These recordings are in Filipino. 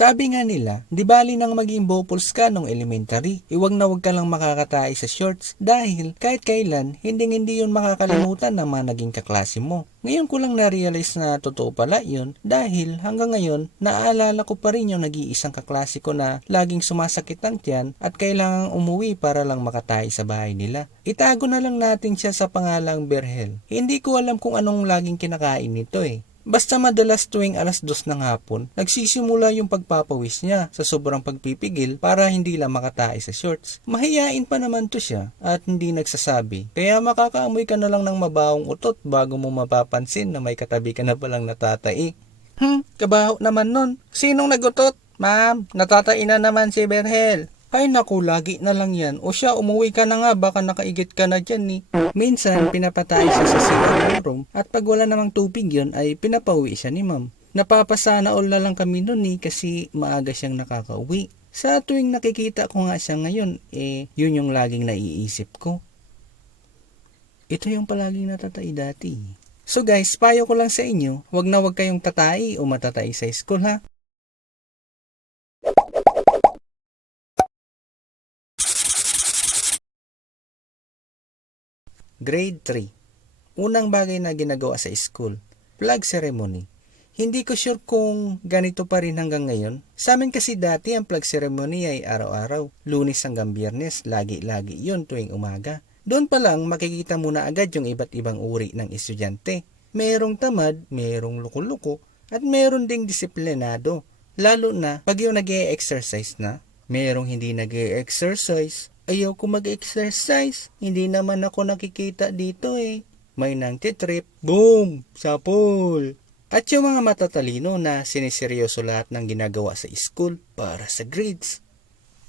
Sabi nga nila, di bali nang maging bopuls ka nung elementary, iwag na wag ka lang makakatay sa shorts dahil kahit kailan, hindi yun makakalimutan ng mga naging kaklase mo. Ngayon ko lang na-realize na totoo pala yun dahil hanggang ngayon, naaalala ko pa rin yung nag-iisang kaklase ko na laging sumasakit ang tiyan at kailangang umuwi para lang makatay sa bahay nila. Itago na lang natin siya sa pangalang Berhel. Hindi ko alam kung anong laging kinakain nito eh. Basta madalas tuwing 2:00 ng hapon, nagsisimula yung pagpapawis niya sa sobrang pagpipigil para hindi lang makatae sa shorts. Mahiyain pa naman to siya at hindi nagsasabi. Kaya makakaamoy ka na lang ng mabawong utot bago mo mapapansin na may katabi ka na palang natatai. Kabaho naman nun. Sinong nagutot? Ma'am, natatai na naman si Berhel. Ay naku, lagi na lang yan. O siya, umuwi ka na nga, baka nakaigit ka na dyan ni. Minsan, pinapatay siya sa CR room at pag wala namang tubig yun ay pinapauwi siya ni ma'am. Napapasana all na lang kami nun ni kasi maaga siyang nakakauwi. Sa tuwing nakikita ko nga siya ngayon, yun yung laging naiisip ko. Ito yung palaging natatai dati. So guys, payo ko lang sa inyo, wag na wag kayong tatai o matatai sa school ha. Grade 3. Unang bagay na ginagawa sa school, flag ceremony. Hindi ko sure kung ganito pa rin hanggang ngayon. Sa amin kasi dati ang flag ceremony ay araw-araw, Lunes hanggang Biyernes, lagi-lagi yun tuwing umaga. Doon pa lang makikita mo na agad yung iba't ibang uri ng estudyante. Merong tamad, merong luko-luko, at meron ding disiplinado. Lalo na pag yung nag-e-exercise na, merong hindi nag-e-exercise. Ayaw ko mag-exercise. Hindi naman ako nakikita dito eh. May nangtitrip. Boom! Sapol! At yung mga matatalino na siniseryoso lahat ng ginagawa sa school para sa grades.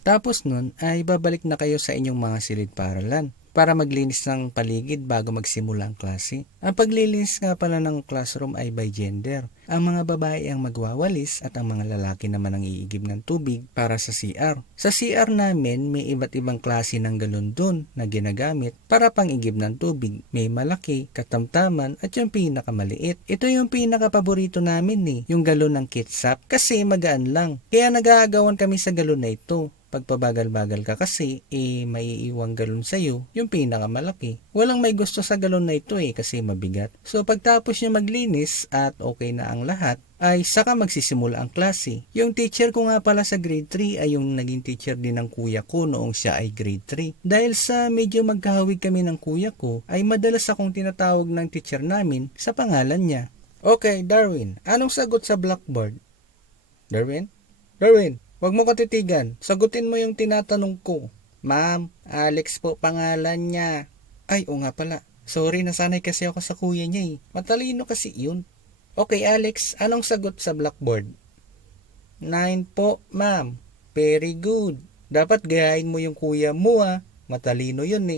Tapos nun ay babalik na kayo sa inyong mga silid-paaralan para maglinis ng paligid bago magsimula ang klase. Ang paglilinis nga pala ng classroom ay by gender. Ang mga babae ang magwawalis at ang mga lalaki naman ang iigib ng tubig para sa CR. Sa CR namin, may iba't ibang klase ng galon dun na ginagamit para pang-igib ng tubig. May malaki, katamtaman at yung pinakamaliit. Ito yung pinakapaborito namin yung galon ng kitsap kasi magaan lang. Kaya nag-aagawan kami sa galon na ito. Pagpabagal-bagal ka kasi, maiiwang galon sa'yo, yung pinakamalaki. Walang may gusto sa galon na ito kasi mabigat. So pagtapos niya maglinis at okay na ang lahat, ay saka magsisimula ang klase. Yung teacher ko nga pala sa grade 3 ay yung naging teacher din ng kuya ko noong siya ay grade 3. Dahil sa medyo magkahawig kami ng kuya ko, ay madalas akong tinatawag ng teacher namin sa pangalan niya. Okay, Darwin, anong sagot sa blackboard? Darwin? Huwag mo katitigan. Sagutin mo yung tinatanong ko. Ma'am, Alex po pangalan niya. Ay, o nga pala. Sorry, nasanay kasi ako sa kuya niya Matalino kasi yun. Okay, Alex, anong sagot sa blackboard? 9 po, ma'am. Very good. Dapat gayahin mo yung kuya mo Matalino yun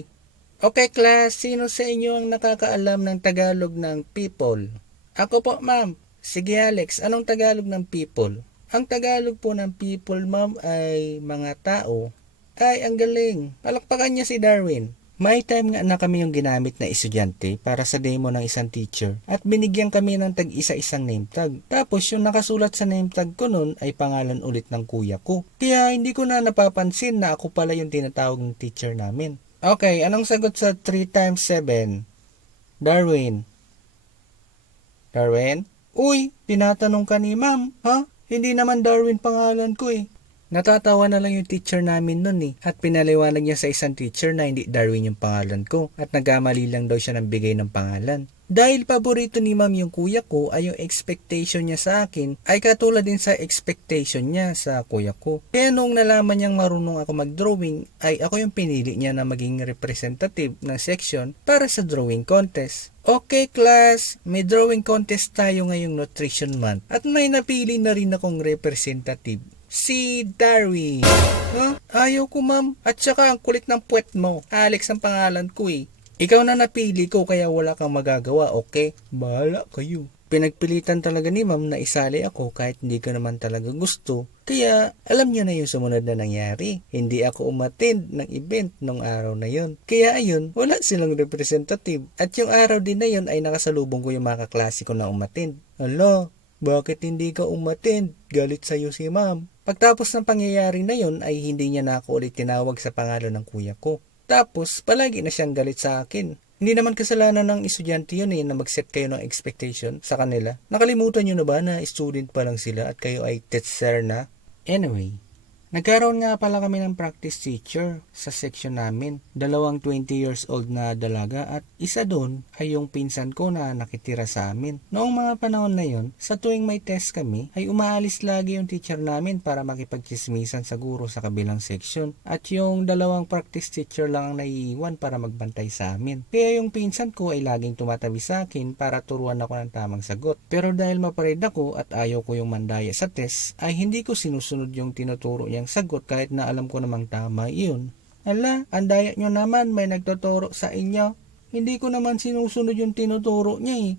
Okay, class, sino sa inyo ang nakakaalam ng Tagalog ng people? Ako po, ma'am. Sige, Alex, anong Tagalog ng people? Ang Tagalog po ng people, ma'am, ay mga tao. Ay, ang galing. Palakpakan niya si Darwin. May time nga na kami yung ginamit na estudyante para sa demo ng isang teacher at binigyan kami ng tag-isa-isang name tag. Tapos yung nakasulat sa name tag ko nun ay pangalan ulit ng kuya ko. Kaya hindi ko na napapansin na ako pala yung tinatawag ng teacher namin. Okay, anong sagot sa 3 times 7? Darwin? Uy, tinatanong ka ni ma'am, ha? Hindi naman Darwin pangalan ko Natatawa na lang yung teacher namin nun at pinaliwanag niya sa isang teacher na hindi Darwin yung pangalan ko at nagkamali lang daw siya ng bigay ng pangalan. Dahil paborito ni ma'am yung kuya ko ay yung expectation niya sa akin ay katulad din sa expectation niya sa kuya ko. Kaya noong nalaman niyang marunong ako mag-drawing ay ako yung pinili niya na maging representative ng section para sa drawing contest. Okay class, may drawing contest tayo ngayong Nutrition Month at may napili na rin akong representative. Si Darwin. Ayaw ko ma'am. At saka ang kulit ng puwet mo. Alex ang pangalan ko Ikaw na napili ko kaya wala kang magagawa, okay? Bahala kayo. Pinagpilitan talaga ni ma'am na isali ako kahit hindi ko naman talaga gusto. Kaya alam niyo na yung sumunod na nangyari. Hindi ako umattend ng event nung araw na yon. Kaya ayun, wala silang representative. At yung araw din na yon ay nakasalubong ko yung mga kaklase ko na umattend. Hala, bakit hindi ka umattend? Galit sa'yo si ma'am. Pagtapos ng pangyayari na yon ay hindi niya na ako ulit tinawag sa pangalan ng kuya ko. Tapos palagi na siyang galit sa akin. Hindi naman kasalanan ng estudyante yun na mag-set kayo ng expectation sa kanila. Nakalimutan nyo na ba na student pa lang sila at kayo ay teacher na? Anyway, nagkaroon nga pala kami ng practice teacher sa section namin. 2 20 years old na dalaga at isa doon ay yung pinsan ko na nakitira sa amin. Noong mga panahon na yon, sa tuwing may test kami, ay umaalis lagi yung teacher namin para makipagchismisan sa guro sa kabilang section. At yung 2 practice teacher lang ang naiiwan para magbantay sa amin. Kaya yung pinsan ko ay laging tumatabi sa akin para turuan ako ng tamang sagot. Pero dahil maparid ako at ayaw ko yung mandaya sa test, ay hindi ko sinusunod yung tinuturo niya sagot kahit na alam ko namang tama iyon. Ala, andaya nyo naman may nagtuturo sa inyo. Hindi ko naman sinusunod yung tinuturo niya eh.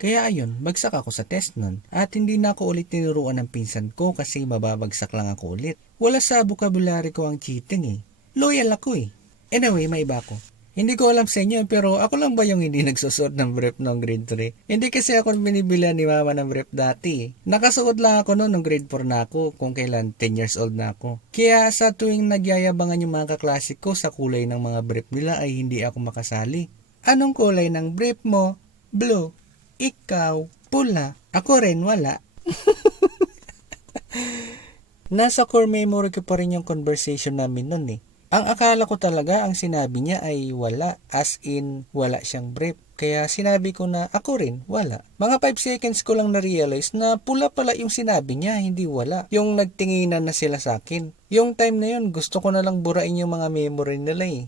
Kaya ayun, bagsak ako sa test nun. At hindi na ako ulit tinuruan ng pinsan ko kasi mababagsak lang ako ulit. Wala sa vocabulary ko ang cheating eh. Loyal ako eh. Anyway, may iba ako. Hindi ko alam sa inyo pero ako lang ba yung hindi nagsusuot ng brief noong grade 3? Hindi kasi ako binibilihan ni mama ng brief dati. Nakasuot lang ako noon nung grade 4 na ako kung kailan 10 years old na ako. Kaya sa tuwing nagyayabangan yung mga kaklase ko sa kulay ng mga brief nila ay hindi ako makasali. Anong kulay ng brief mo? Blue. Ikaw? Pula. Ako rin wala. Nasa core memory ko pa rin yung conversation namin noon eh. Ang akala ko talaga ang sinabi niya ay wala, as in wala siyang brief. Kaya sinabi ko na ako rin, wala. Mga 5 seconds ko lang na-realize na pula pala yung sinabi niya, hindi wala. Yung nagtinginan na sila sa akin. Yung time na yun, gusto ko na lang burain yung mga memory nila eh.